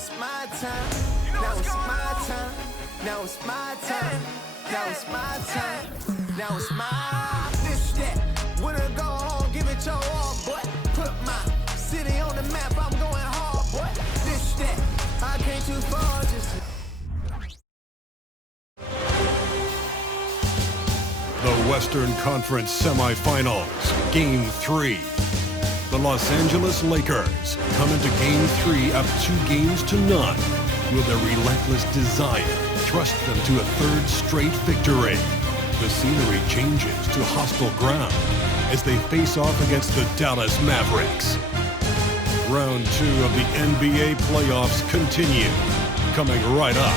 it's my time. Now it's my time. Now it's my time. Now it's my time. Now it's my this that. Winner go home, give it your all, boy. Put my city on the map. I'm going hard, boy. This that. I came too far just. The Western Conference Semifinals, Game 3. The Los Angeles Lakers come into Game 3 up 2-0. Will their relentless desire thrust them to a third straight victory? The scenery changes to hostile ground as they face off against the Dallas Mavericks. Round 2 of the NBA playoffs continue, coming right up.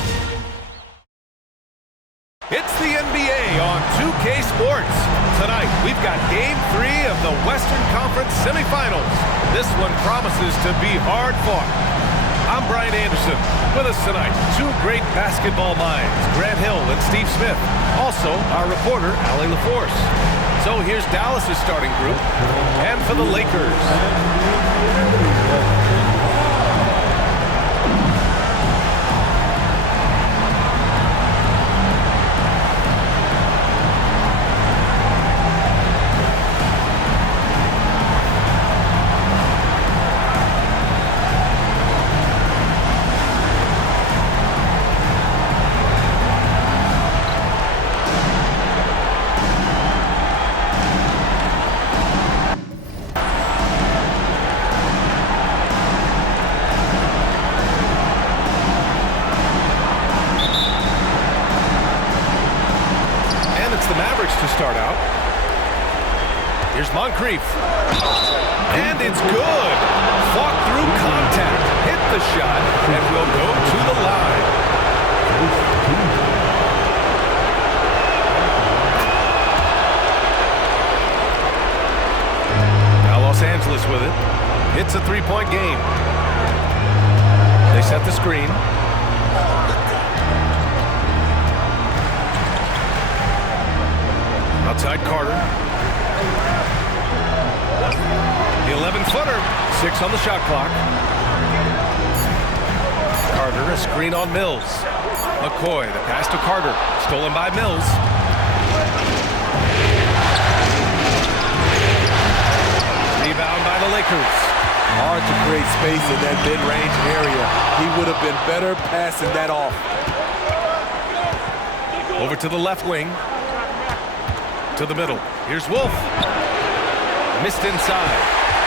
It's the NBA on 2K Sports. Tonight, we've got Game 3 of the Western Conference Semifinals. This one promises to be hard fought. I'm Brian Anderson. With us tonight, two great basketball minds, Grant Hill and Steve Smith. Also, our reporter, Allie LaForce. So here's Dallas' starting group. And for the Lakers. To start out. Here's Moncrief. And it's good. Fought through contact. Hit the shot and will go to the line. Now Los Angeles with it. It's a three-point game. They set the screen. Outside Carter. The 11-footer. 6 on the shot clock. Carter, a screen on Mills. McCoy, the pass to Carter. Stolen by Mills. Rebound by the Lakers. Hard to create space in that mid-range area. He would have been better passing that off. Over to the left wing. To the middle. Here's Wolf. Missed inside.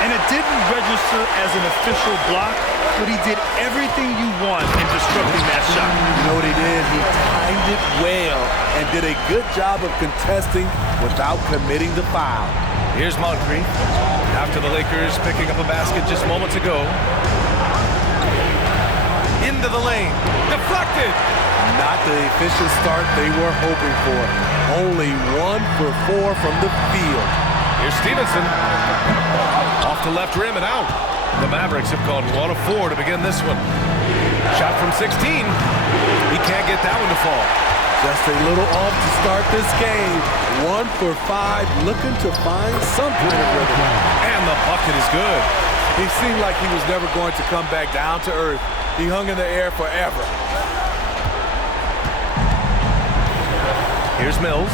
And it didn't register as an official block, but he did everything you want in disrupting that shot. You know what he did? He timed it well and did a good job of contesting without committing the foul. Here's Moncrief. After the Lakers picking up a basket just moments ago. Into the lane. Deflected. Not the efficient start they were hoping for. Only 1 for 4 from the field. Here's Stevenson. Off the left rim and out. The Mavericks have gone 1 of 4 to begin this one. Shot from 16. He can't get that one to fall. Just a little off to start this game. 1 for 5, looking to find some kind of rhythm. And the bucket is good. He seemed like he was never going to come back down to earth. He hung in the air forever. Here's Mills.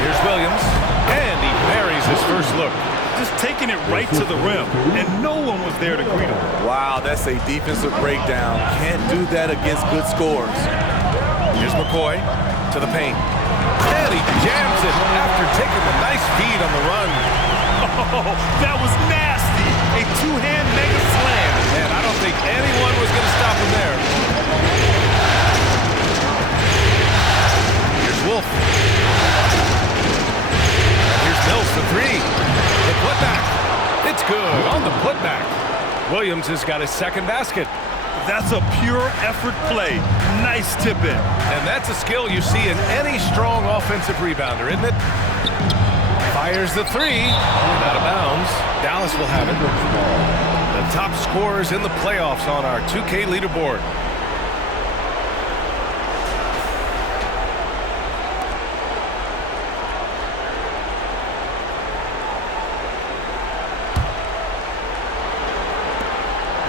Here's Williams. And he buries his first look. Just taking it right to the rim, and no one was there to greet him. Wow, that's a defensive breakdown. Can't do that against good scores. Here's McCoy to the paint. And he jams it after taking a nice feed on the run. Oh, that was nasty. A two-hand mega slam. And I don't think anyone was going to stop him there. Wolf. And here's Mills for 3. The putback. It's good on the putback. Williams has got his second basket. That's a pure effort play. Nice tip in. And that's a skill you see in any strong offensive rebounder, isn't it? Fires the 3. Out of bounds. Dallas will have it. The top scorers in the playoffs on our 2K leaderboard.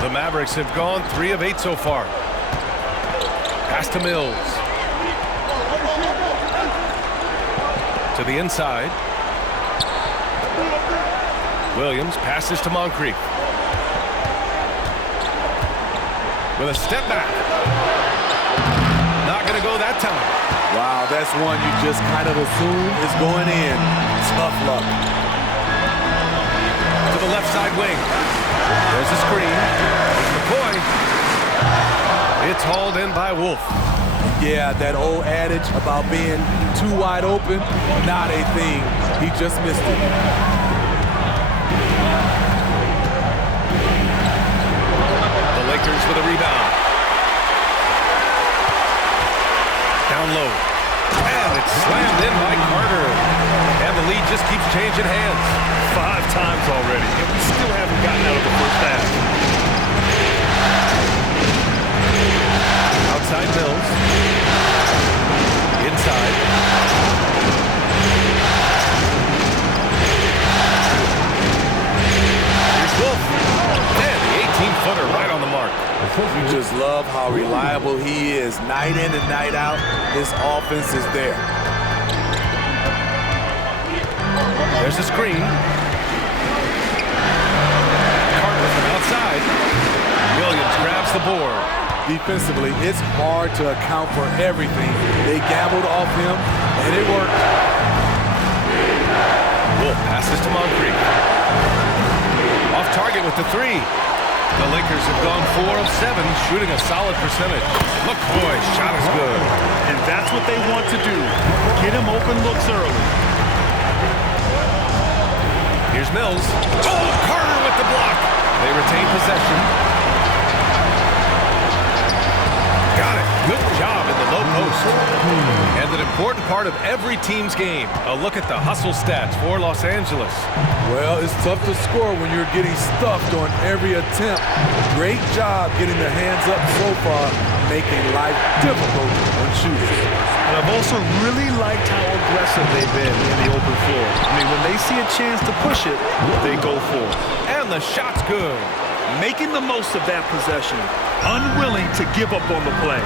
The Mavericks have gone 3 of 8 so far. Pass to Mills. To the inside. Williams passes to Moncrief. With a step back. Not going to go that time. Wow, that's one you just kind of assume is going in. Tough luck. To the left side wing. There's a screen. There's McCoy. It's hauled in by Wolf. Yeah, that old adage about being too wide open, not a thing. He just missed it. The Lakers with a rebound. Down low. And it's slammed in by Carter. And the lead just keeps changing hands. 5 times already, and we still haven't gotten out of the first half. Outside Mills. Inside. Here's Wolf. And the 18-footer right on the mark. You just love how reliable he is. Night in and night out, his offense is there. There's the screen. Carter from outside. Williams grabs the board. Defensively, it's hard to account for everything. They gambled off him, and it worked. Wolf passes to Moncrief. Off target with the 3. The Lakers have gone 4 of 7, shooting a solid percentage. McCoy's shot is good. And that's what they want to do. Get him open looks early. Here's Mills. Oh, Carter with the block. They retain possession. Got it. Good job in the low post. And an important part of every team's game. A look at the hustle stats for Los Angeles. Well, it's tough to score when you're getting stuffed on every attempt. Great job getting the hands up so far, making life difficult on shooters. And I've also really liked how aggressive they've been in the open floor. I mean, when they see a chance to push it, they go for it. And the shot's good. Making the most of that possession. Unwilling to give up on the play.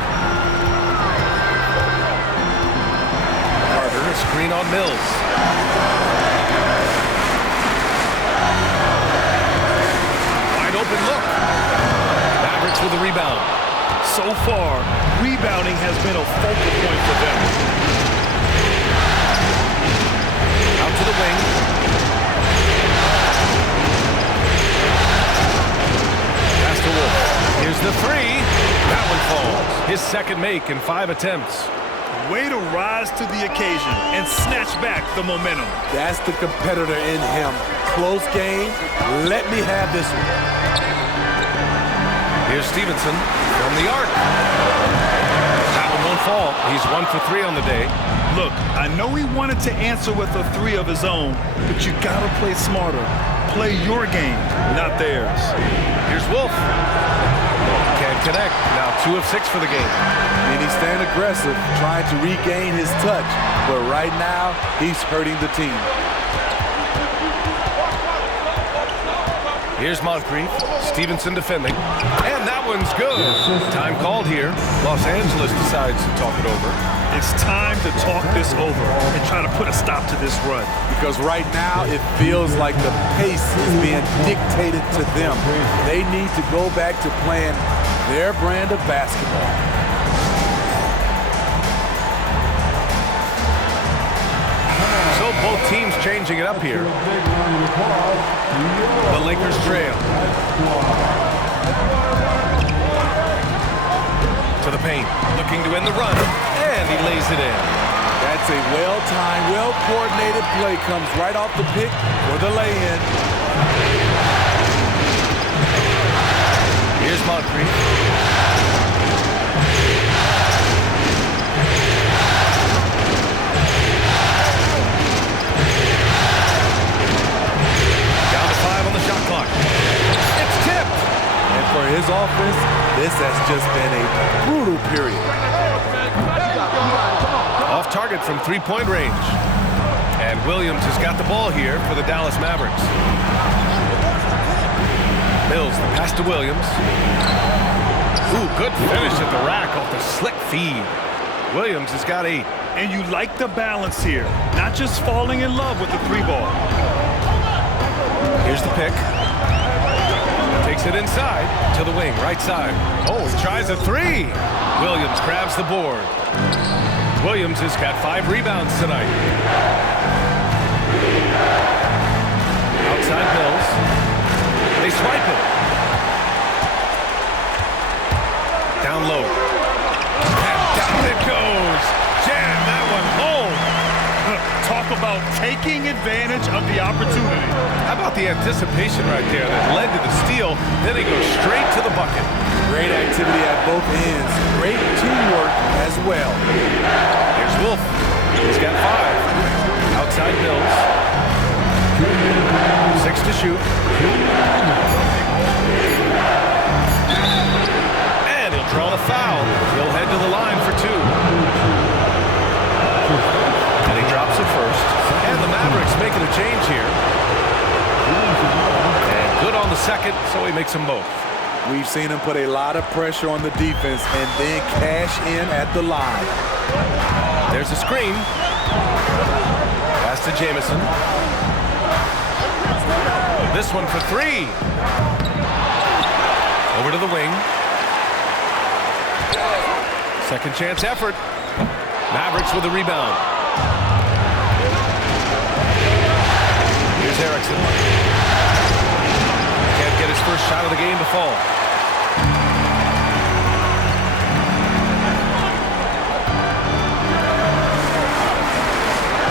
Carter, a screen on Mills. Wide open look. Mavericks with a rebound. So far, rebounding has been a focal point for them. Out to the wing. Pass to Wolf. Here's the 3. That one falls. His second make in 5 attempts. Way to rise to the occasion and snatch back the momentum. That's the competitor in him. Close game. Let me have this one. Here's Stevenson from the arc. That one won't fall. He's 1 for 3 on the day. Look, I know he wanted to answer with a 3 of his own, but you gotta play smarter. Play your game, not theirs. Here's Wolf. Can't connect. Now 2 of 6 for the game. And he's staying aggressive, trying to regain his touch. But right now, he's hurting the team. Here's Moncrief. Stevenson defending. And that one's good. Time called here. Los Angeles decides to talk it over. It's time to talk this over and try to put a stop to this run. Because right now, it feels like the pace is being dictated to them. They need to go back to playing their brand of basketball. So both teams changing it up here. The Lakers trail. To the paint, looking to end the run, and he lays it in. That's a well-timed, well-coordinated play. Comes right off the pick for the lay-in. Here's Moncrief. Down to 5 on the shot clock. It's tipped. And for his offense, this has just been a brutal period. Off target from 3-point range. And Williams has got the ball here for the Dallas Mavericks. Mills, the pass to Williams. Ooh, good finish at the rack off the slick feed. Williams has got 8. And you like the balance here, not just falling in love with the 3 ball. Here's the pick. Takes it inside to the wing, right side. Oh, he tries a 3. Williams grabs the board. Williams has got 5 rebounds tonight. Outside Mills. They swipe it. Down low. And down it goes. Jam that one home. Talk about taking advantage of the opportunity. How about the anticipation right there that led to the steal? Then he goes straight to the bucket. Great activity at both ends. Great teamwork as well. Here's Wolf. He's got 5. Outside Mills. 6 to shoot. And he'll draw the foul. He'll head to the line for 2. And he drops it first. And the Mavericks making a change here. And good on the second, so he makes them both. We've seen him put a lot of pressure on the defense and then cash in at the line. There's a screen. Pass to Jamison. This one for 3. Over to the wing. Second chance effort. Mavericks with a rebound. Here's Erickson. Can't get his first shot of the game to fall.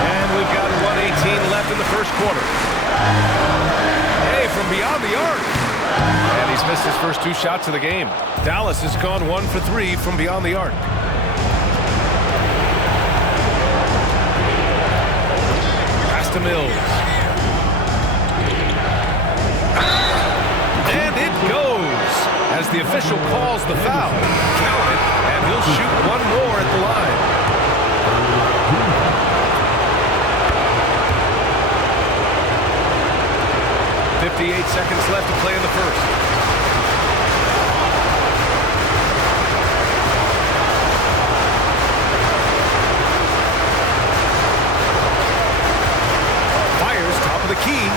And we've got 1:18 left in the first quarter. Hey, from beyond the arc. And he's missed his first 2 shots of the game. Dallas has gone 1 for 3 from beyond the arc. Pass to Mills. And it goes as the official calls the foul. Count it, and he'll shoot 1 more at the line. .58 seconds left to play in the first. Fires top of the key.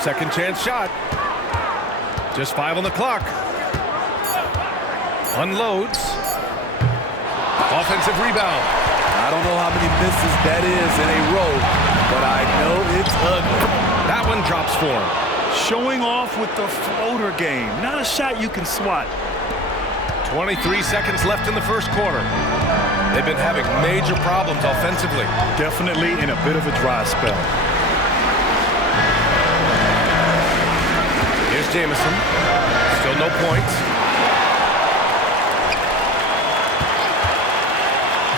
Second chance shot. Just 5 on the clock. Unloads. Offensive rebound. I don't know how many misses that is in a row, but I know it's ugly. That one drops for him. Showing off with the floater game. Not a shot you can swat. 23 seconds left in the first quarter. They've been having major problems offensively. Definitely in a bit of a dry spell. Here's Jamison. Still no points.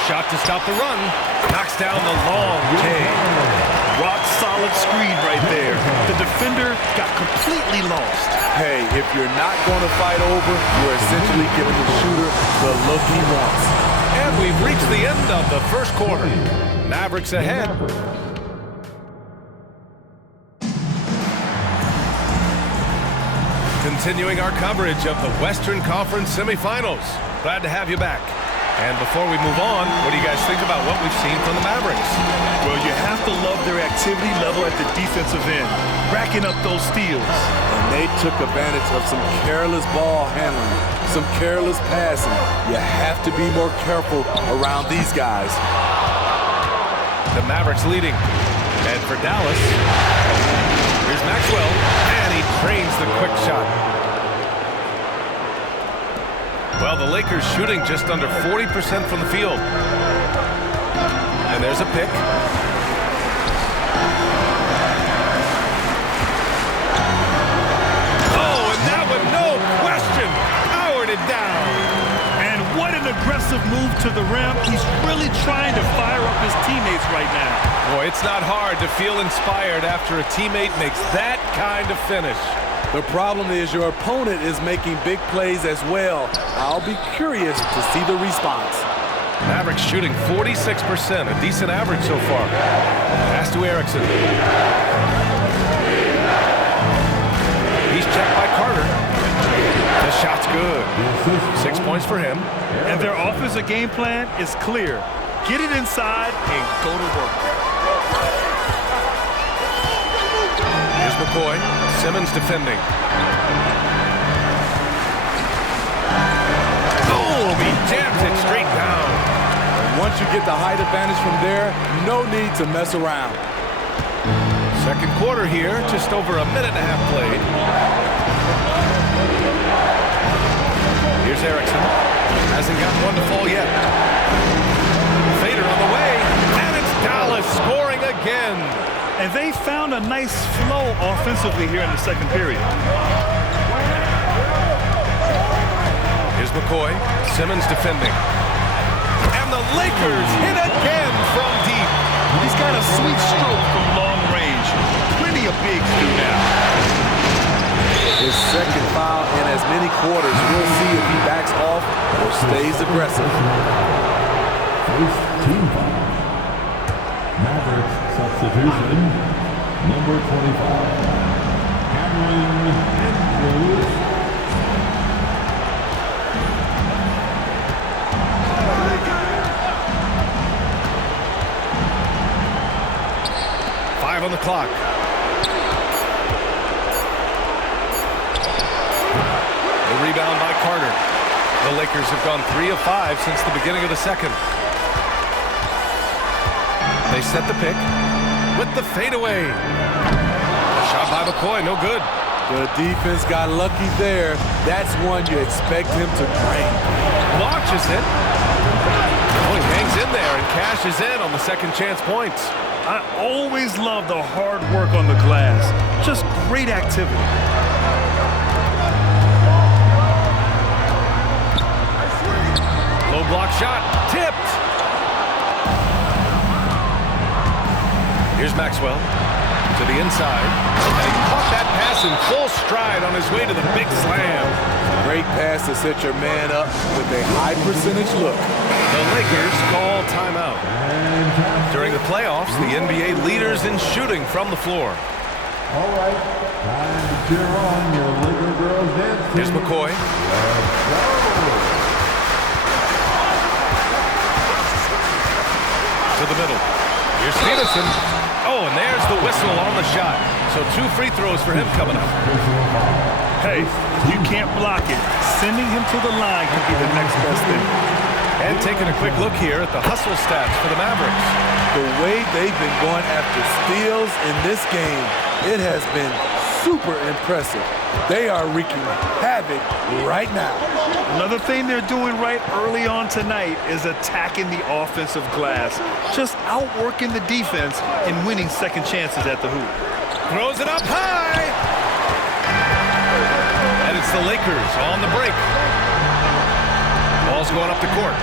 Shot to stop the run. Knocks down the long J. Rock solid screen right there. The defender got completely lost. Hey, if you're not going to fight over, you're essentially giving the shooter the look he wants. And we've reached the end of the first quarter. Mavericks ahead. Continuing our coverage of the Western Conference semifinals. Glad to have you back. And before we move on, what do you guys think about what we've seen from the Mavericks? Well, you have to love their activity level at the defensive end, racking up those steals. And they took advantage of some careless ball handling, some careless passing. You have to be more careful around these guys. The Mavericks leading. And for Dallas, here's Maxwell, and he trains the quick shot. Well, the Lakers shooting just under 40% from the field. And there's a pick. Oh, and that one, no question, powered it down. And what an aggressive move to the rim. He's really trying to fire up his teammates right now. Boy, it's not hard to feel inspired after a teammate makes that kind of finish. The problem is your opponent is making big plays as well. I'll be curious to see the response. Mavericks shooting 46%, a decent average so far. Pass to Erickson. He's checked by Carter. The shot's good. 6 points for him. And their offensive game plan is clear. Get it inside and go to work. Here's McCoy. Simmons defending. Boom! He jams it straight down. And once you get the height advantage from there, no need to mess around. Second quarter here, just over a minute and a half played. Here's Erickson. Hasn't gotten one to fall yet. Fader on the way, and it's Dallas scoring again. And they found a nice flow offensively here in the second period. Here's McCoy. Simmons defending. And the Lakers hit again from deep. He's got a sweet stroke from long range. Plenty of bigs do now. His second foul in as many quarters. We'll see if he backs off or stays aggressive. First team foul. Mavericks substitution, number 25. Cameron Andrews. Five on the clock. The rebound by Carter. The Lakers have gone 3 of 5 since the beginning of the second. They set the pick with the fadeaway. A shot by McCoy, no good. The defense got lucky there. That's one you expect him to drain. Launches it. Oh, he hangs in there and cashes in on the second chance points. I always love the hard work on the glass. Just great activity. Low block shot, tipped. Here's Maxwell to the inside. And he caught that pass in full stride on his way to the big slam. Great pass to set your man up with a high percentage look. The Lakers call timeout. During the playoffs, the NBA leaders in shooting from the floor. All right, time to cheer on your Laker girls dance team. Here's McCoy. To the middle. Here's Stevenson. Oh, and there's the whistle on the shot. So 2 free throws for him coming up. Hey, you can't block it. Sending him to the line could be the next best thing. And taking a quick look here at the hustle stats for the Mavericks. The way they've been going after steals in this game, it has been super impressive. They are wreaking havoc right now. Another thing they're doing right early on tonight is attacking the offensive glass. Just outworking the defense and winning second chances at the hoop. Throws it up high. And it's the Lakers on the break. Ball's going up the court.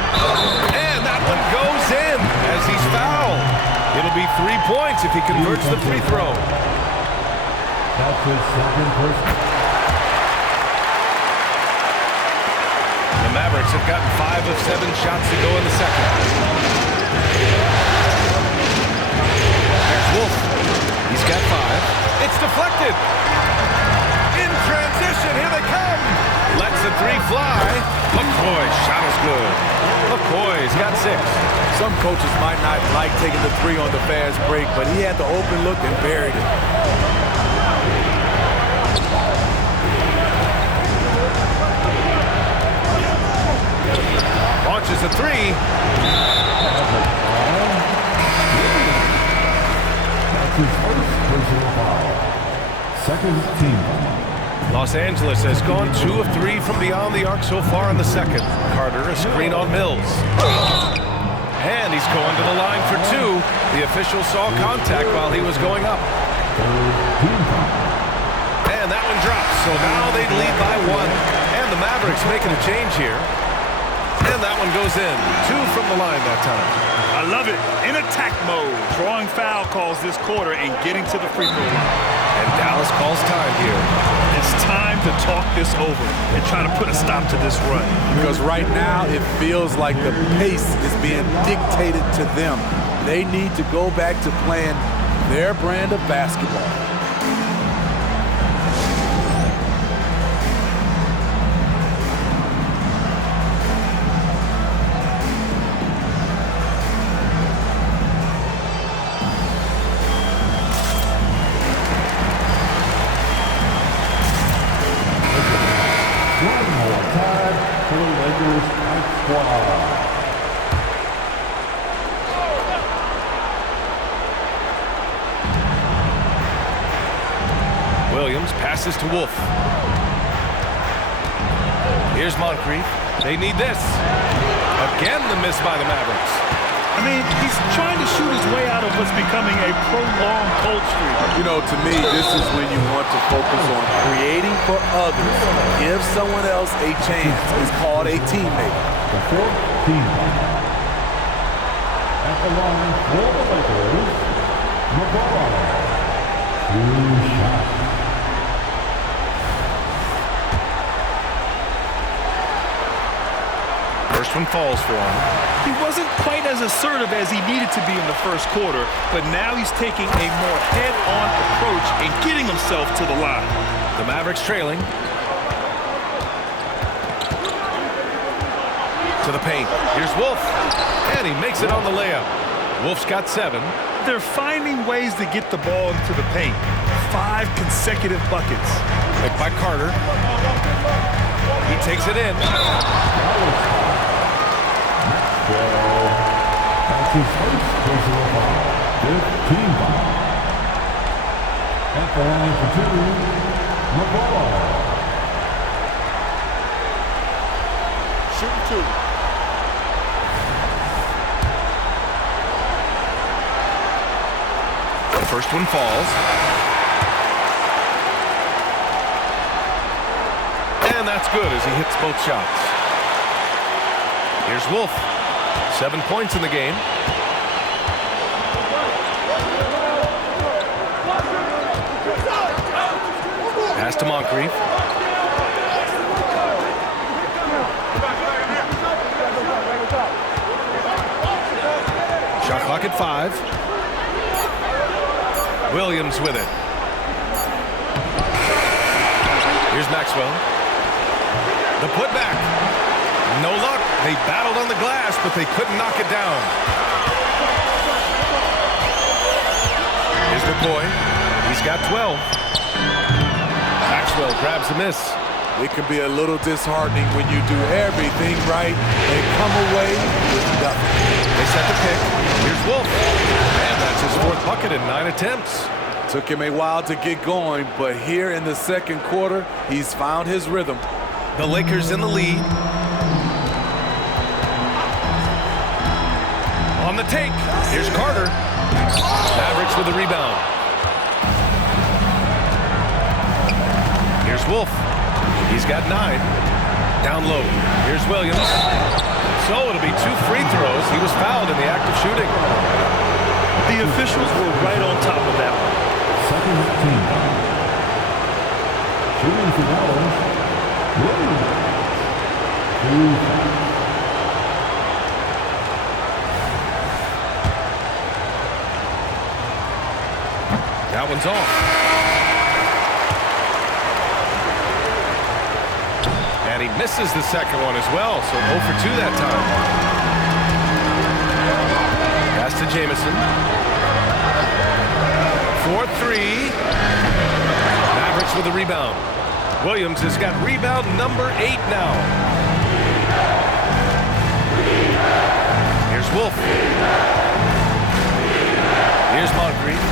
And that one goes in as he's fouled. It'll be 3 points if he converts the free throw. That's his second person. The Mavericks have gotten 5 of 7 shots to go in the second. There's Wolf. He's got 5. It's deflected. In transition, here they come. Lets the 3 fly. McCoy's shot is good. McCoy's got 6. Some coaches might not like taking the 3 on the fast break, but he had the open look and buried it. Launches a 3. That's his first personal foul. Second team foul. Los Angeles has gone 2 of 3 from beyond the arc so far in the second. Carter, a screen on Mills. And he's going to the line for 2. The official saw contact while he was going up. And that one drops, so now they lead by 1. And the Mavericks making a change here. And that one goes in. 2 from the line that time. I love it. In attack mode. Drawing foul calls this quarter and getting to the free throw line. And Dallas calls time here. It's time to talk this over and try to put a stop to this run. Because right now it feels like the pace is being dictated to them. They need to go back to playing their brand of basketball. One more time for the Lakers Ice Squad. Williams passes to Wolf. Here's Moncrief. They need this. Again, the miss by the Mavericks. I mean, he's trying to shoot his way out of what's becoming a prolonged cold streak. You know, to me, this is when you want to focus on creating for others. Give someone else a chance. It's called a teammate. The fourth team. At the line for the Lakers, LeBron. 2 shots. First one falls for him. He wasn't quite as assertive as he needed to be in the first quarter, but now he's taking a more head-on approach and getting himself to the line. The Mavericks trailing. To the paint. Here's Wolf. And he makes it on the layup. Wolf's got 7. They're finding ways to get the ball into the paint. 5 consecutive buckets. Picked by Carter. He takes it in. That's his first personal foul. 15 foul. At the line for 2, LeBron. Shooting 2. The first one falls. And that's good as he hits both shots. Here's Wolf. 7 points in the game. Pass to Moncrief. Shot clock at 5. Williams with it. Here's Maxwell. The putback. No luck. They battled on the glass, but they couldn't knock it down. Here's McCoy. He's got 12. Maxwell grabs the miss. It can be a little disheartening when you do everything right and come away with nothing. They set the pick. Here's Wolf. And that's his 4th bucket in 9 attempts. Took him a while to get going, but here in the second quarter, he's found his rhythm. The Lakers in the lead. On the take. Here's Carter. Mavericks with the rebound. Here's Wolf. He's got 9. Down low. Here's Williams. So it'll be 2 free throws. He was fouled in the act of shooting. The officials were right on top of that one. Second team. Shooting for Dallas, Williams. 2 shots. That one's off. And he misses the second one as well, so 0 for 2 that time. Pass to Jamison. 4-3. Mavericks with the rebound. Williams has got rebound number 8 now. Here's Wolf. Here's Moncrief.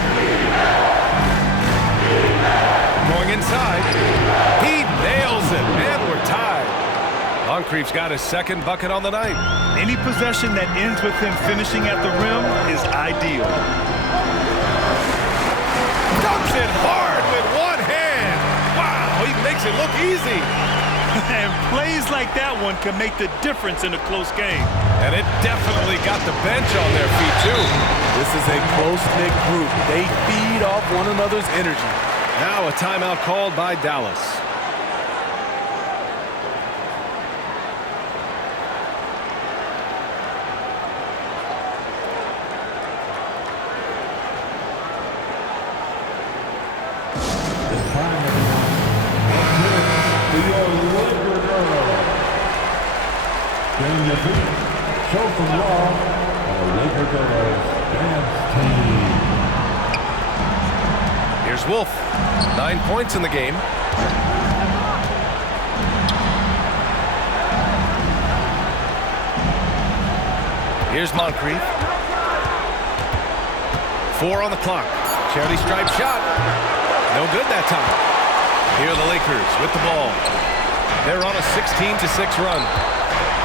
Going inside. He nails it, and we're tied. Moncrief's got his 2nd bucket on the night. Any possession that ends with him finishing at the rim is ideal. Dumps it hard with one hand. Wow, he makes it look easy. And plays like that one can make the difference in a close game. And it definitely got the bench on their feet, too. This is a close-knit group. They feed off one another's energy. Now a timeout called by Dallas. Getting your feet, show some love, and the Laker Girls dance team. Here's Wolf. 9 points in the game. Here's Moncrief. 4 on the clock. Charity stripe shot. No good that time. Here are the Lakers with the ball. They're on a 16-6 run.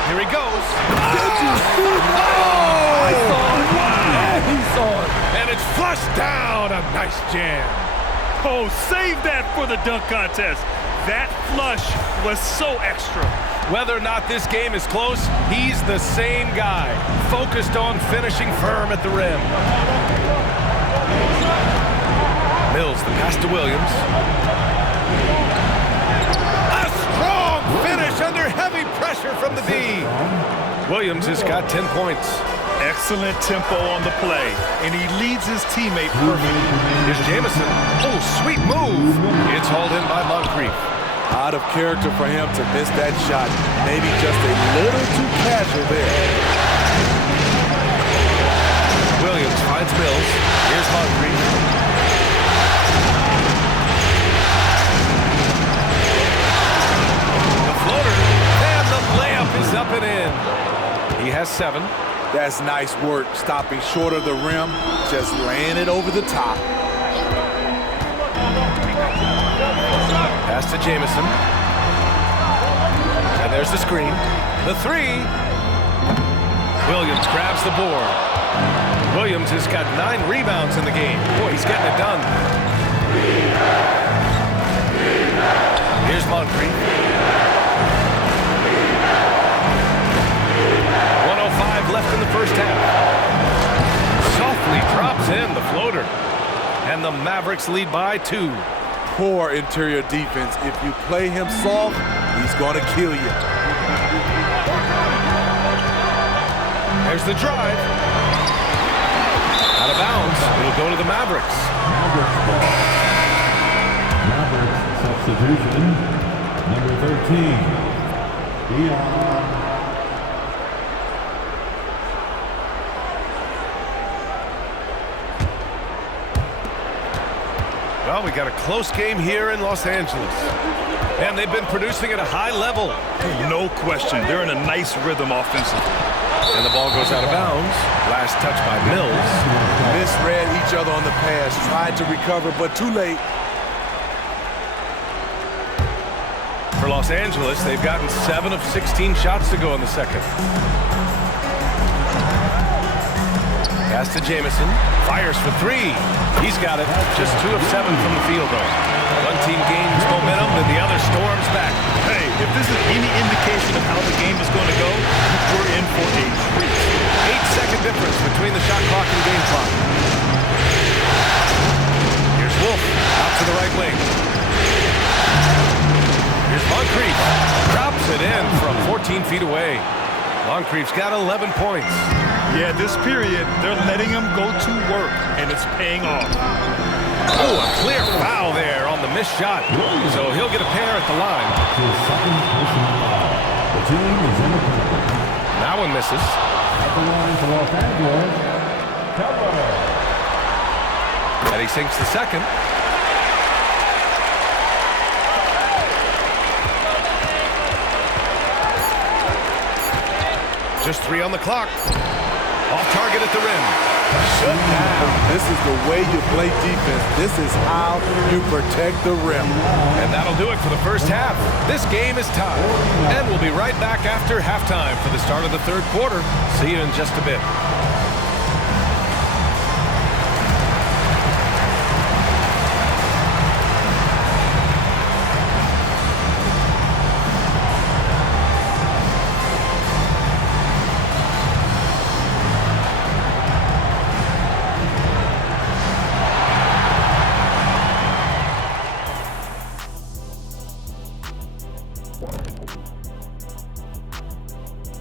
Here he goes. I saw it. Yeah, he saw it. And it's flushed down. A nice jam. Oh, save that for the dunk contest. That flush was so extra. Whether or not this game is close, he's the same guy, focused on finishing firm at the rim. Mills, the pass to Williams. A strong finish under heavy pressure from the D. Williams has got 10 points. Excellent tempo on the play, and he leads his teammate perfectly. Here's Jamison. Oh, sweet move. It's hauled in by Moncrief. Out of character for him to miss that shot. Maybe just a little too casual there. Williams finds Mills. Here's Moncrief. The floater, and the layup is up and in. He has 7. That's nice work, stopping short of the rim, just laying it over the top. Pass to Jamison. And there's the screen. The 3. Williams grabs the board. Williams has got 9 rebounds in the game. Boy, he's getting it done. Here's Moncrief. 1:05 left in the first half. Softly drops in the floater. And the Mavericks lead by 2. Poor interior defense. If you play him soft, he's going to kill you. There's the drive. Out of bounds. It'll go to the Mavericks. Mavericks ball. Mavericks substitution, number 13, Dion. Well, we got a close game here in Los Angeles. And they've been producing at a high level. No question. They're in a nice rhythm offensively. And the ball goes out of bounds. Last touch by Mills. Misread each other on the pass, tried to recover, but too late. For Los Angeles, they've gotten 7 of 16 shots to go in the second. Pass to Jamison. Fires for 3. He's got it. Just 2 of 7 from the field, though. One team gains momentum and the other storms back. Hey, if this is any indication of how the game is going to go, we're in for a treat. 8-second difference between the shot clock and game clock. Here's Wolf out to the right wing. Here's Moncrief. Drops it in from 14 feet away. Moncrief's got 11 points. Yeah, this period, they're letting him go to work, and it's paying off. Oh, a clear foul there on the missed shot. So he'll get a pair at the line. His second personal foul. The team is in the penalty. That one misses. At the line for Los Angeles, Keller. And he sinks the second. Just 3 on the clock. Off target at the rim. Shut down. This is the way you play defense. This is how you protect the rim. And that'll do it for the first half. This game is tied. And we'll be right back after halftime for the start of the third quarter. See you in just a bit.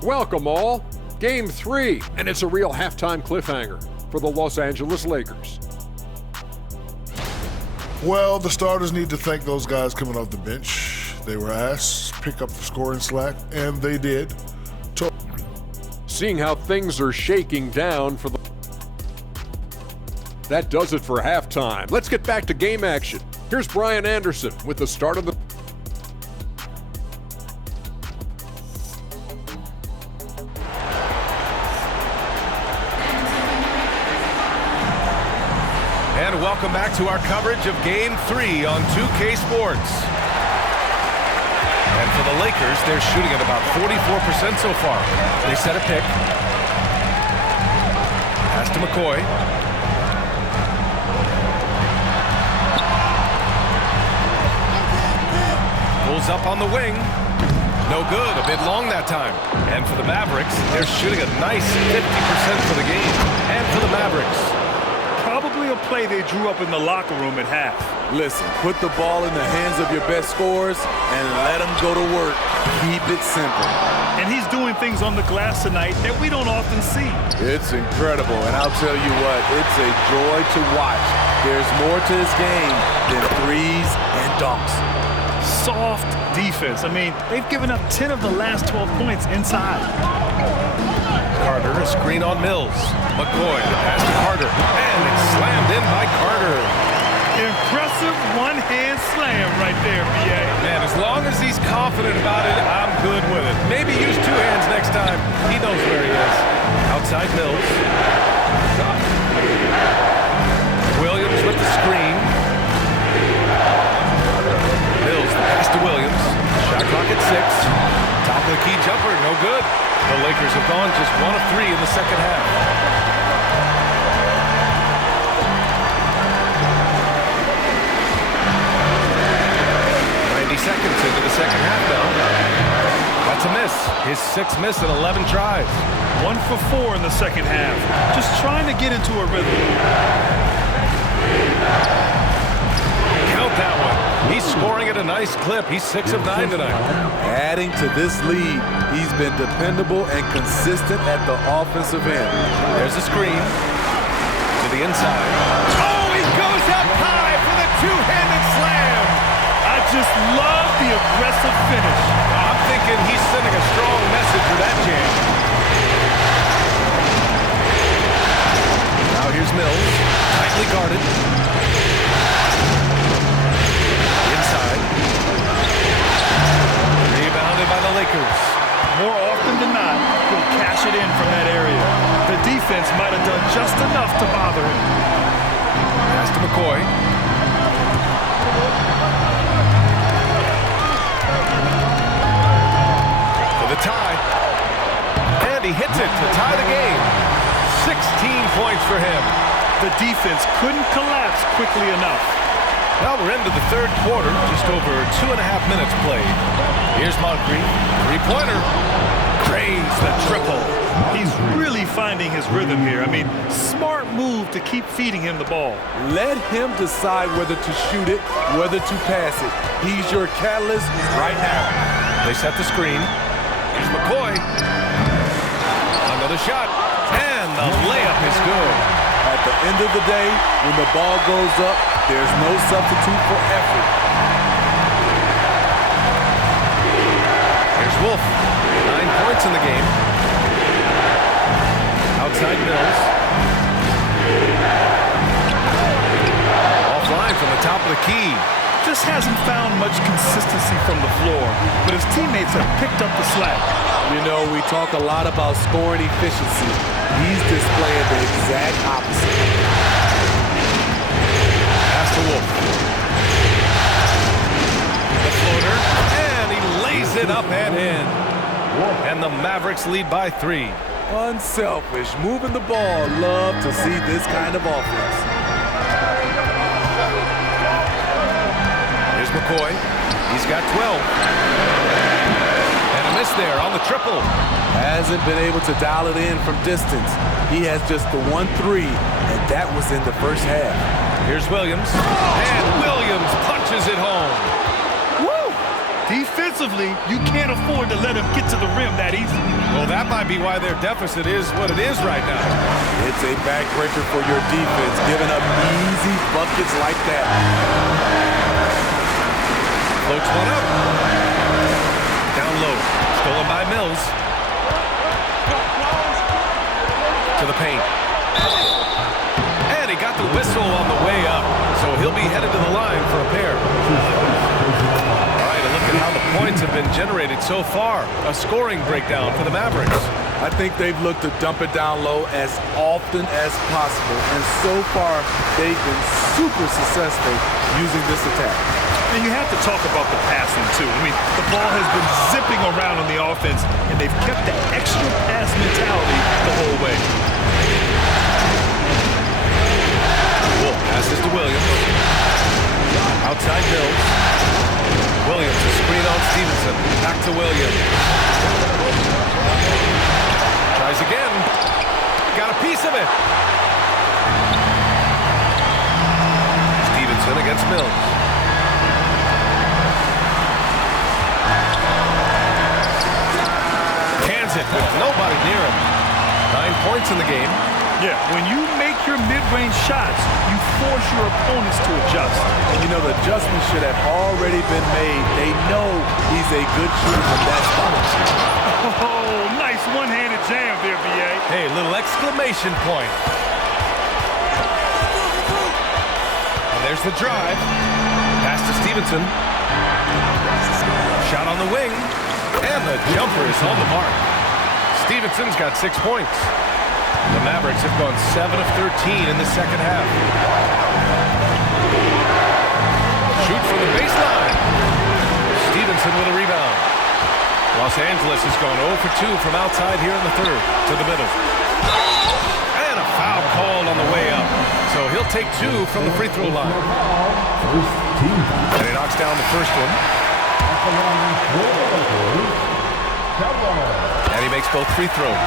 Welcome all. Game 3, and it's a real halftime cliffhanger for the Los Angeles Lakers. Well, the starters need to thank those guys coming off the bench. They were asked to pick up the scoring slack, and they did. Seeing how things are shaking down for the... That does it for halftime. Let's get back to game action. Here's Brian Anderson with the start of the... And welcome back to our coverage of Game 3 on 2K Sports. And for the Lakers, they're shooting at about 44% so far. They set a pick. Pass to McCoy. Pulls up on the wing. No good, a bit long that time. And for the Mavericks, they're shooting a nice 50% for the game. And for the Mavericks. Probably a play they drew up in the locker room at half. Listen, put the ball in the hands of your best scorers and let them go to work. Keep it simple. And he's doing things on the glass tonight that we don't often see. It's incredible, and I'll tell you what, it's a joy to watch. There's more to this game than threes and dunks. Soft defense. I mean, they've given up 10 of the last 12 points inside. Carter, a screen on Mills. McCoy, the pass to Carter. And it's slammed in by Carter. Impressive one-hand slam right there, B.A. Man, as long as he's confident about it, I'm good with it. Maybe use two hands next time. He knows where he is. Outside Mills. Williams with the screen. Mills, the pass to Williams. Shot clock at 6. Top of the key jumper, no good. The Lakers have gone just 1 of 3 in the second half. 90 seconds into the second half now. That's a miss. His 6th miss in 11 tries. 1 for 4 in the second half. Just trying to get into a rhythm. Count that one. He's scoring at a nice clip. He's 6 of 9 tonight. Adding to this lead, he's been dependable and consistent at the offensive end. There's a screen to the inside. Oh, he goes up high for the two-handed slam. I just love the aggressive finish. I'm thinking he's sending a strong message with that jam. Now here's Mills, tightly guarded. Inside. Rebounded by the Lakers. More often than not, he'll cash it in from that area. The defense might have done just enough to bother him. Pass to McCoy. For the tie. And he hits it to tie the game. 16 points for him. The defense couldn't collapse quickly enough. Well, we're into the third quarter, just over 2.5 minutes played. Here's Moncrief, three-pointer. Drains the triple. He's really finding his rhythm here. I mean, smart move to keep feeding him the ball. Let him decide whether to shoot it, whether to pass it. He's your catalyst right now. They set the screen. Here's McCoy. Another shot. And the layup is good. At the end of the day, when the ball goes up, there's no substitute for effort. Here's Wolf. 9 points in the game. Outside Mills. Offline from the top of the key. Just hasn't found much consistency from the floor, but his teammates have picked up the slack. You know, we talk a lot about scoring efficiency. He's displaying the exact opposite. Pass to Wolf. The floater, and he lays it up and in. And the Mavericks lead by 3. Unselfish, moving the ball. Love to see this kind of offense. Here's McCoy. He's got 12. And a miss there on the triple. Hasn't been able to dial it in from distance. He has just the 1-3, and that was in the first half. Here's Williams. And Williams punches it home. Woo! Defense Defensively, you can't afford to let him get to the rim that easy. Well, that might be why their deficit is what it is right now. It's a backbreaker for your defense, giving up easy buckets like that. Floats one up. Down low. Stolen by Mills. To the paint. And he got the whistle on the way up. So he'll be headed to the line for a pair. All right, and look at how the points have been generated so far. A scoring breakdown for the Mavericks. I think they've looked to dump it down low as often as possible. And so far, they've been super successful using this attack. And you have to talk about the passing, too. I mean, the ball has been zipping around on the offense, and they've kept that extra pass mentality the whole way. Wolf passes to Williams. Outside Mills. Williams, a screen on Stevenson. Back to Williams. Tries again. Got a piece of it. Stevenson against Mills. Cans it with nobody near him. 9 points in the game. Yeah, when you make your mid-range shots, you force your opponents to adjust. And you know, the adjustment should have already been made. They know he's a good shooter from that spot. Oh, nice one-handed jam there, B.A. Hey, little exclamation point. And there's the drive. Pass to Stevenson. Shot on the wing. And the jumper is on the mark. Stevenson's got 6 points. The Mavericks have gone 7 of 13 in the second half. Shoot from the baseline. Stevenson with a rebound. Los Angeles has gone 0 for 2 from outside here in the third to the middle. And a foul called on the way up. So he'll take 2 from the free throw line. And he knocks down the first one. And he makes both free throws.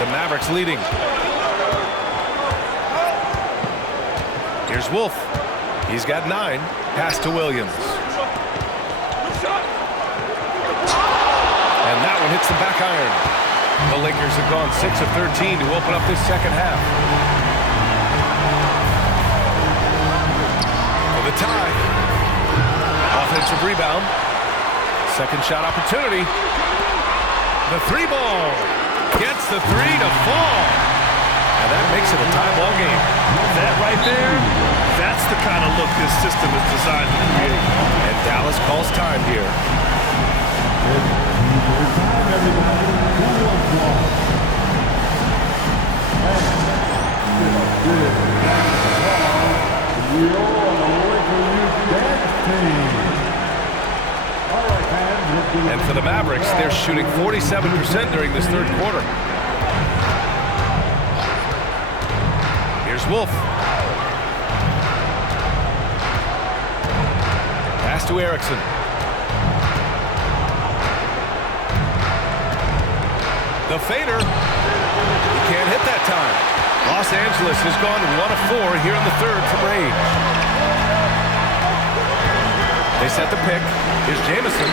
The Mavericks leading. Here's Wolf. He's got 9. Pass to Williams. And that one hits the back iron. The Lakers have gone 6 of 13 to open up this second half. For the tie. Offensive rebound. Second shot opportunity. The 3-ball. Gets the 3 to fall. And that makes it a tie ball game. That right there, that's the kind of look this system is designed to create. And Dallas calls time here. And for the Mavericks, they're shooting 47% during this third quarter. Here's Wolf. Pass to Erickson. The fader. He can't hit that time. Los Angeles has gone 1 of 4 here in the third from range. They set the pick. Here's Jamison.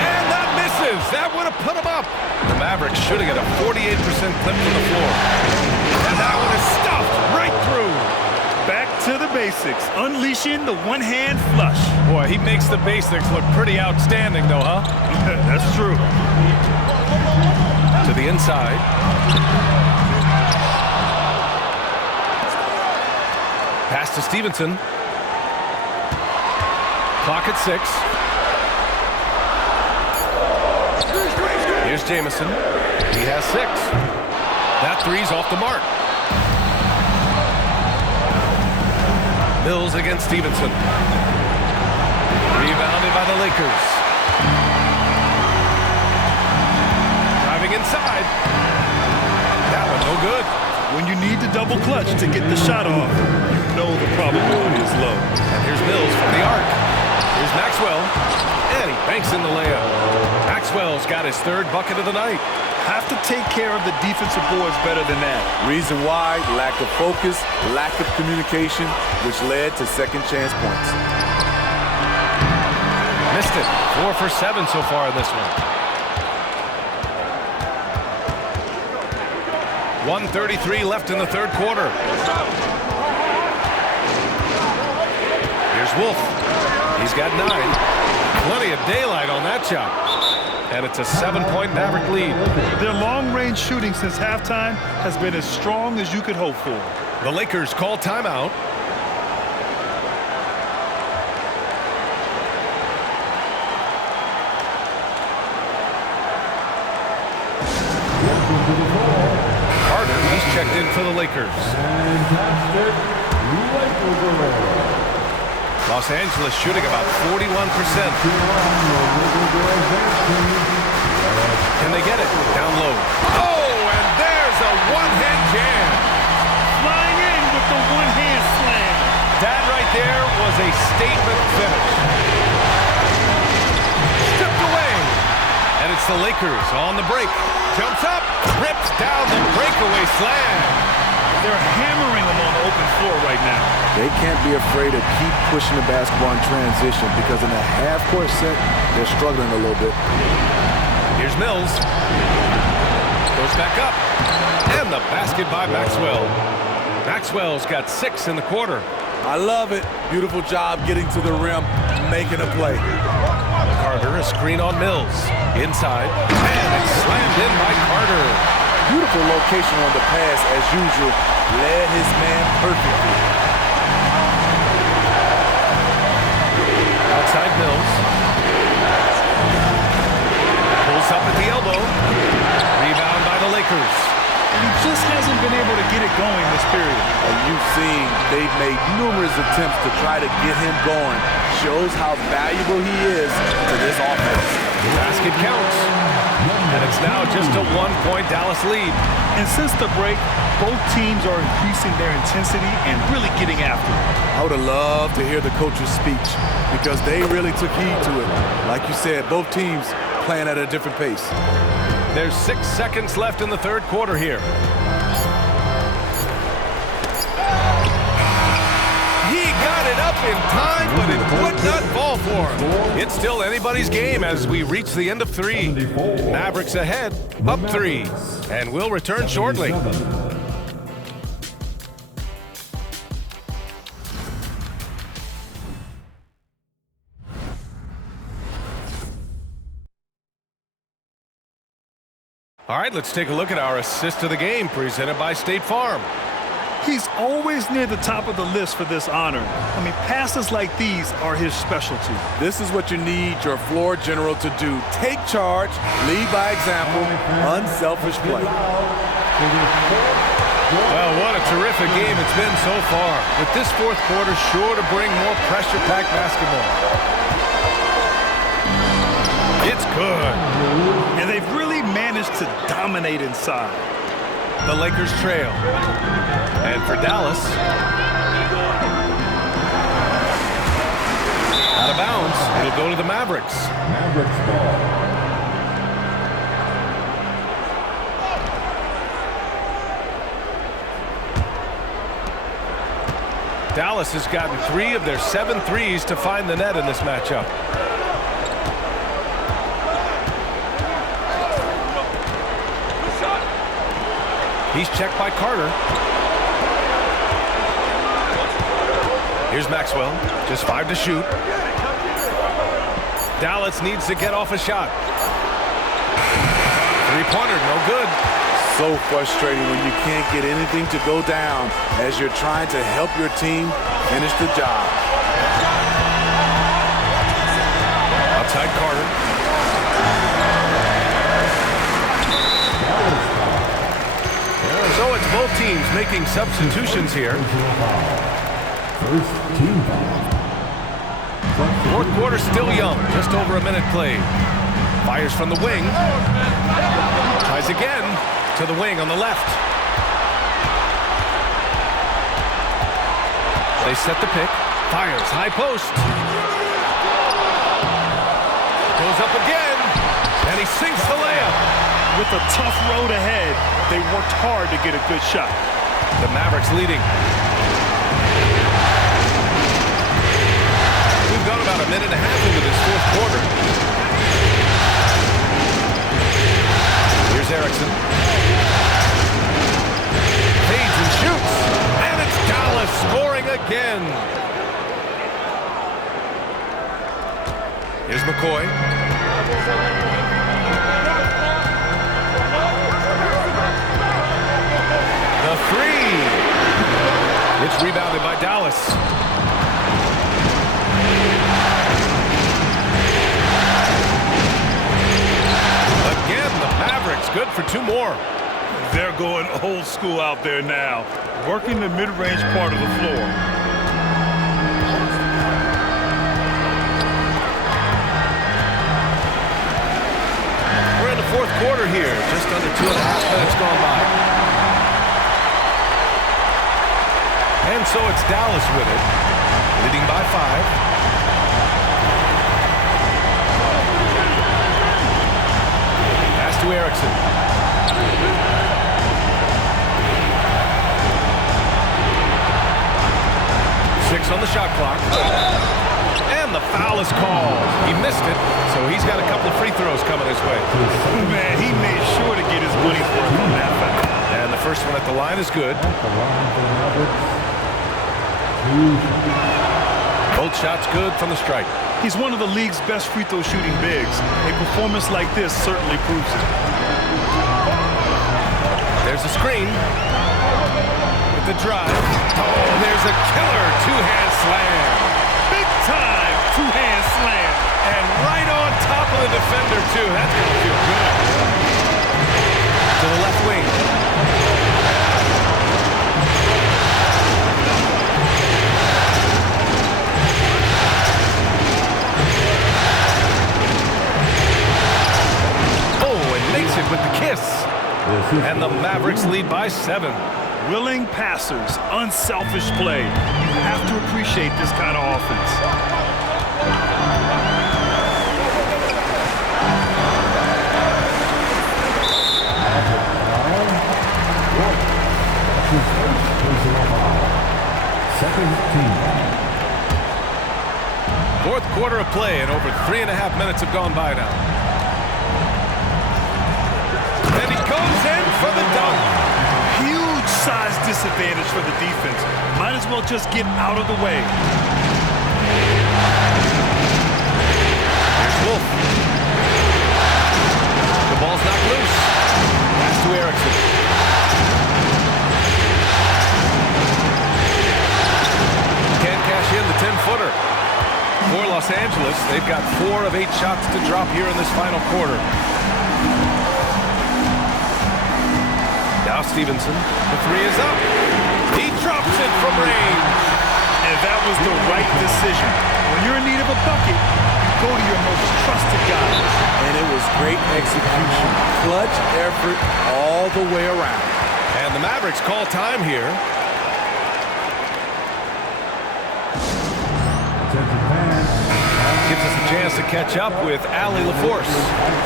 And that misses. That would have put him up. The Mavericks shooting at a 48% clip from the floor. And that one is stuffed right through. Back to the basics. Unleashing the one-hand flush. Boy, he makes the basics look pretty outstanding, though, huh? That's true. To the inside. Pass to Stevenson. Clock at 6. Here's Jamison. He has 6. That 3's off the mark. Mills against Stevenson. Rebounded by the Lakers. Driving inside. That one no good. When you need to double clutch to get the shot off, you know the probability is low. And here's Mills from the arc. Here's Maxwell. And he banks in the layup. Maxwell's got his 3rd bucket of the night. Have to take care of the defensive boards better than that. Reason why, lack of focus, lack of communication, which led to second chance points. Missed it. 4 for 7 so far in this one. 1:33 left in the third quarter. Here's Wolf. He's got 9. Plenty of daylight on that shot. And it's a 7-point Maverick lead. Their long-range shooting since halftime has been as strong as you could hope for. The Lakers call timeout. Carter, he's checked in for the Lakers. Los Angeles shooting about 41%. Can they get it? Down low. Oh, and there's a one-hand jam. Flying in with the one-hand slam. That right there was a statement finish. Stripped away. And it's the Lakers on the break. Jumps up, rips down the breakaway slam. They're hammering them on the open floor right now. They can't be afraid to keep pushing the basketball in transition because in a half-court set, they're struggling a little bit. Here's Mills. Goes back up. And the basket by Maxwell. Maxwell's got 6 in the quarter. I love it. Beautiful job getting to the rim, making a play. Carter, a screen on Mills. Inside. And it's slammed in by Carter. Beautiful location on the pass, as usual. Led his man perfectly. Outside Mills. Pulls up at the elbow. Rebound by the Lakers. He just hasn't been able to get it going this period. And you've seen they've made numerous attempts to try to get him going. Shows how valuable he is to this offense. The basket counts. And it's now just a 1-point Dallas lead. And since the break, both teams are increasing their intensity and really getting after it. I would have loved to hear the coach's speech because they really took heed to it. Like you said, both teams playing at a different pace. There's 6 seconds left in the third quarter here. He got it up in time, but it would not fall for him. It's still anybody's game as we reach the end of 3. Mavericks ahead, up 3. And we'll return shortly. All right, let's take a look at our assist of the game presented by State Farm. He's always near the top of the list for this honor. I mean, passes like these are his specialty. This is what you need your floor general to do. Take charge, lead by example, unselfish play. Well, what a terrific game it's been so far. With this fourth quarter sure to bring more pressure-packed basketball. It's good. And they've really managed to dominate inside. The Lakers trail. And for Dallas, out of bounds, it'll go to the Mavericks. Mavericks ball. Dallas has gotten 3 of their 7 threes to find the net in this matchup. He's checked by Carter. Here's Maxwell, just 5 to shoot. Dallas needs to get off a shot. 3-pointer, no good. So frustrating when you can't get anything to go down as you're trying to help your team finish the job. Outside Carter. So it's both teams making substitutions here. First team foul. Fourth quarter still young, just over a minute played. Fires from the wing. Tries again to the wing on the left. They set the pick. Fires, high post. Goes up again, and he sinks the layup. With a tough road ahead, they worked hard to get a good shot. The Mavericks leading. We've gone about a minute and a half into this fourth quarter. Erickson. Fades and shoots. And it's Dallas scoring again. Here's McCoy. The three. It's rebounded by Dallas. Again, the Mavericks good for 2 more. They're going old school out there now, working the mid-range part of the floor. We're in the 4th quarter here, just under 2.5 minutes gone by. And so it's Dallas with it, leading by 5. Pass to Erickson. Six on the shot clock. And the foul is called. He missed it, so he's got a couple of free throws coming his way. Man, he made sure to get his money's worth on that foul. And the first one at the line is good. Both shots good from the stripe. He's one of the league's best free throw shooting bigs. A performance like this certainly proves it. There's a screen. With the drive. Oh, there's a killer two-hand slam. Big time two-hand slam. And right on top of the defender, too. That's going to feel good. To the left wing. Makes it with the kiss. And the Mavericks lead by 7. Willing passers, unselfish play. You have to appreciate this kind of offense. Second team. 4th quarter of play, and over 3.5 minutes have gone by now. And he goes in for the dunk. Huge size disadvantage for the defense. Might as well just get out of the way. Here's Wolf. The ball's knocked loose. Pass to Erickson. Can't cash in the 10-footer. For Los Angeles, they've got 4 of 8 shots to drop here in this final quarter. Now Stevenson, the 3 is up. He drops it from range. And that was the right decision. When you're in need of a bucket, you go to your most trusted guy. And it was great execution. Clutch effort all the way around. And the Mavericks call time here. Gives us a chance to catch up with Allie LaForce.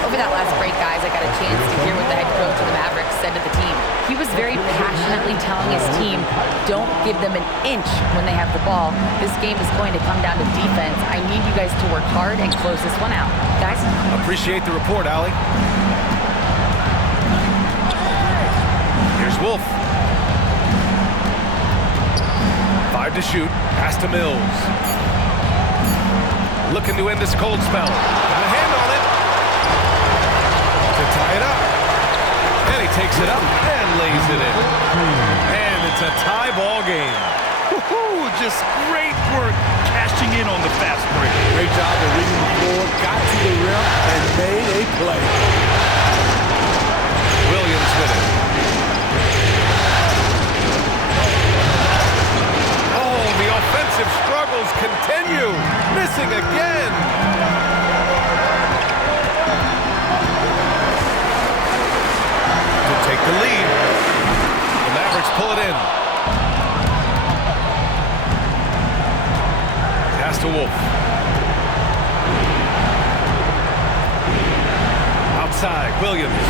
Over that last break, guys, I got a chance to hear what the head coach of the Mavericks said to the team. He was very passionately telling his team, don't give them an inch when they have the ball. This game is going to come down to defense. I need you guys to work hard and close this one out. Guys? Appreciate the report, Allie. Here's Wolf. 5 to shoot. Pass to Mills. Looking to end this cold spell. Got a hand on it. To tie it up. And he takes it up and lays it in. And it's a tie ball game. Woohoo! Just great work cashing in on the fast break. Great job of reading the floor, got to the rim, and made a play. Williams with it. Oh, the offensive struggles continue. Missing again. To take the lead. The Mavericks pull it in. Pass to Wolf. Outside, Williams.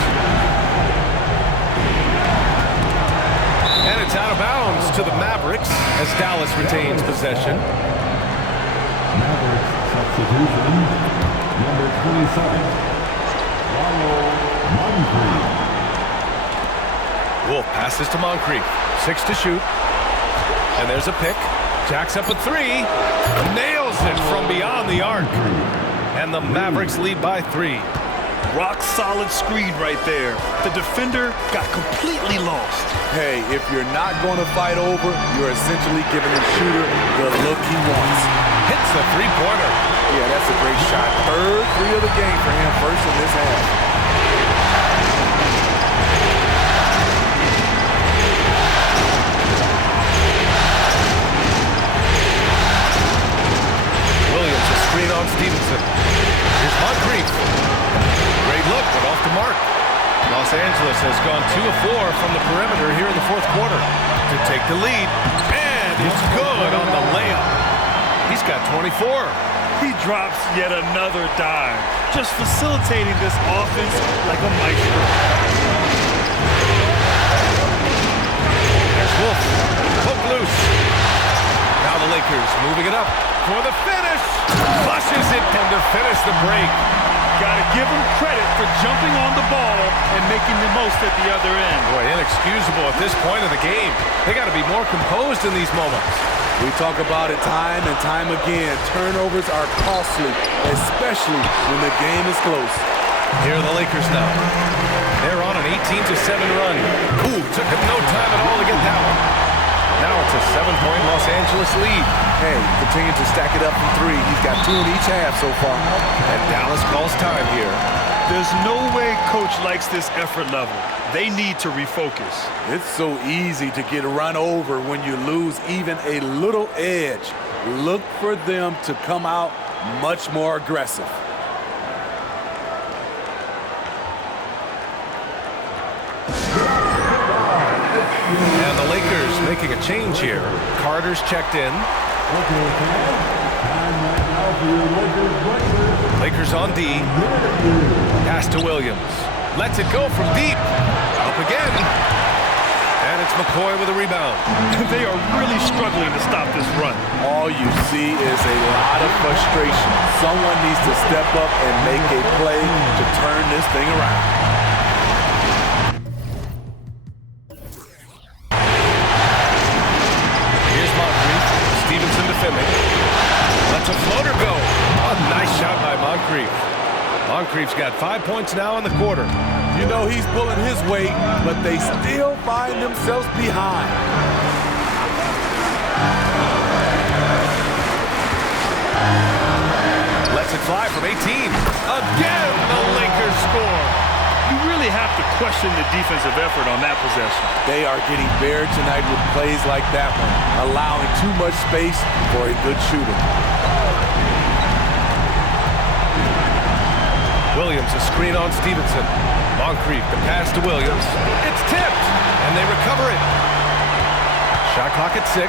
And it's out of bounds to the Mavericks as Dallas retains possession. Mavericks substitution, number 27, Lionel Moncrief. Wolf passes to Moncrief. 6 to shoot. And there's a pick. Jacks up a 3. Nails it from beyond the arc. And the Mavericks lead by 3. Rock solid screen right there. The defender got completely lost. Hey, if you're not going to fight over, you're essentially giving the shooter the look he wants. Hits the three-pointer. Yeah, that's a great shot. Third 3 of the game for him, first in this half. Williams, a screen on Stevenson. Here's Moncrief. Great look, but off the mark. Los Angeles has gone 2 of 4 from the perimeter here in the fourth quarter to take the lead. And it's good on the layup. He's got 24. He drops yet another dive, just facilitating this offense like a maestro. There's Wolf. Hook loose. Now the Lakers moving it up for the finish. Flushes it and to finish the break. Got to give him credit for jumping on the ball and making the most at the other end. Boy, inexcusable at this point of the game. They got to be more composed in these moments. We talk about it time and time again. Turnovers are costly, especially when the game is close. Here are the Lakers now. They're on an 18-7 run. Ooh, took him no time at all to get that one. Now it's a 7-point Los Angeles lead. Hey, continue to stack it up from 3. He's got 2 in each half so far. And Dallas calls time here. There's no way coach likes this effort level. They need to refocus. It's so easy to get run over when you lose even a little edge. Look for them to come out much more aggressive. And the Lakers making a change here. Carter's checked in. Lakers on D. Pass to Williams. Lets it go from deep. Up again. And it's McCoy with a rebound. They are really struggling to stop this run. All you see is a lot of frustration. Someone needs to step up and make a play to turn this thing around. Stevenson defending. Lets a floater go. Oh, nice shot by Moncrief. Moncrief's got 5 points now in the quarter. You know he's pulling his weight, but they still find themselves behind. Lets it fly from 18. Again, the Lakers score. You really have to question the defensive effort on that possession. They are getting bare tonight with plays like that one, allowing too much space for a good shooter. Williams, a screen on Stevenson. Moncrief, the pass to Williams. It's tipped, and they recover it. Shot clock at 6.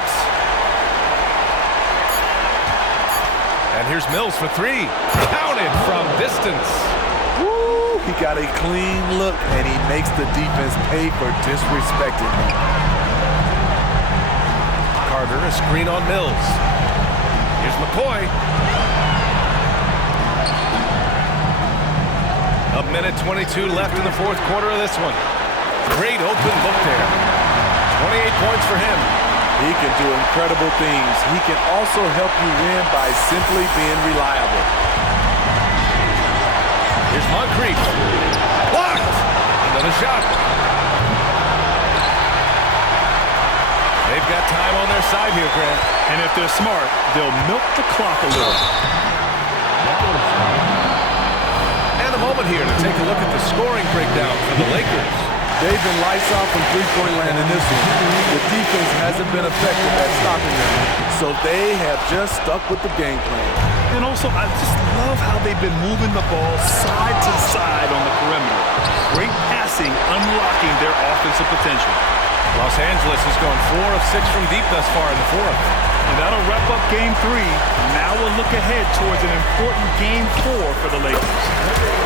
And here's Mills for 3. Counted from distance. Woo! He got a clean look, and he makes the defense pay for disrespecting him. Carter, a screen on Mills. Here's McCoy. A minute 22 left in the fourth quarter of this one. Great open look there. 28 points for him. He can do incredible things. He can also help you win by simply being reliable. Here's Moncrief. Blocked! Another shot. They've got time on their side here, Grant. And if they're smart, they'll milk the clock a little. And a moment here to take a look at the scoring breakdown for the Lakers. They've been lights out from three-point land in this one. The defense hasn't been effective at stopping them, so they have just stuck with the game plan. And also, I just love how they've been moving the ball side to side on the perimeter. Great passing, unlocking their offensive potential. Los Angeles has gone 4 of 6 from deep thus far in the fourth. And that'll wrap up Game 3. Now we'll look ahead towards an important Game 4 for the Lakers.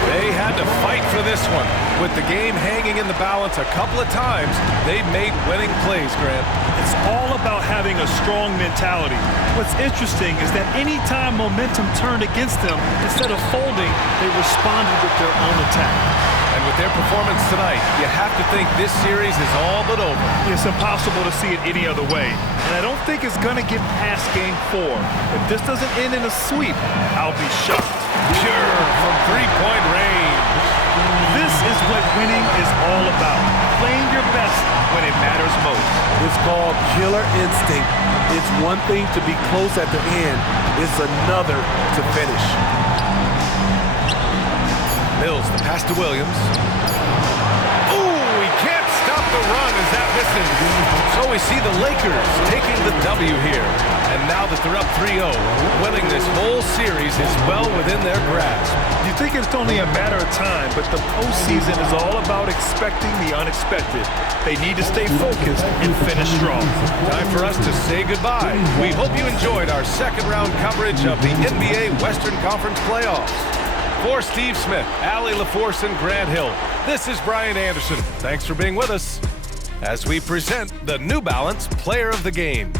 They had to fight for this one. With the game hanging in the balance a couple of times, they've made winning plays, Grant. It's all about having a strong mentality. What's interesting is that anytime momentum turned against them, instead of folding, they responded with their own attack. And with their performance tonight, you have to think this series is all but over. It's impossible to see it any other way. And I don't think it's going to get past Game 4. If this doesn't end in a sweep, I'll be shocked. Pure from three-point range. This is what winning is all about. Playing your best when it matters most. It's called killer instinct. It's one thing to be close at the end. It's another to finish. Mills, the pass to Williams. Ooh, he can't stop the run as that misses. So we see the Lakers taking the W here. And now that they're up 3-0, winning this whole series is well within their grasp. You think it's only a matter of time, but the postseason is all about expecting the unexpected. They need to stay focused and finish strong. Time for us to say goodbye. We hope you enjoyed our second round coverage of the NBA Western Conference Playoffs. For Steve Smith, Allie LaForce, and Grant Hill, this is Brian Anderson. Thanks for being with us as we present the New Balance Player of the Game.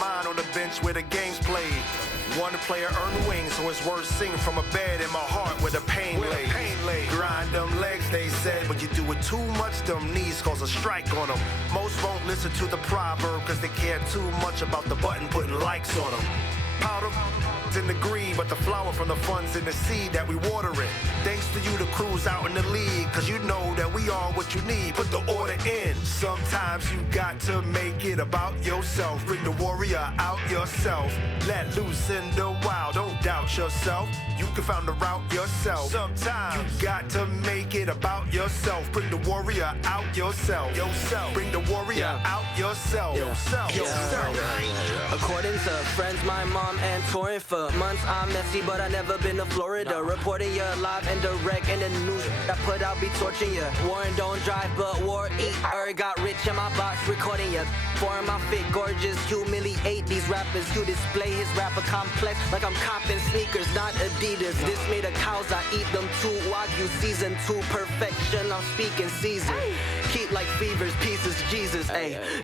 Mine on the bench where the game's played. One player earned wings, so it's worth singing from a bed in my heart where the pain lay. Grind them legs, they said, but you do it too much, them knees cause a strike on them. Most won't listen to the proverb cause they care too much about the button putting likes on them. Powder in the green, but the flower from the funds in the seed that we water it. Thanks to you, the crew's out in the league, cause you know that we are what you need. Put the order in. Sometimes you got to make it about yourself. Bring the warrior out yourself. Let loose in the wild, don't doubt yourself. You can find the route yourself. Sometimes you got to make it about yourself. Bring the warrior out yourself. Bring the warrior out yourself. According to friends, my mom and touring for months, I'm messy, but I never been to Florida. Reporting you live and direct, and the news I put out be torching you. Warren don't drive, but war eat. Got rich in my box, recording you. Foreign my fit, gorgeous, humiliate these rappers who display his rapper complex like I'm copping sneakers, not Adidas. This made of cows, I eat them too. Wagyu season 2 perfection, I'm speaking season. Keep like fevers, pieces, Jesus, ayy.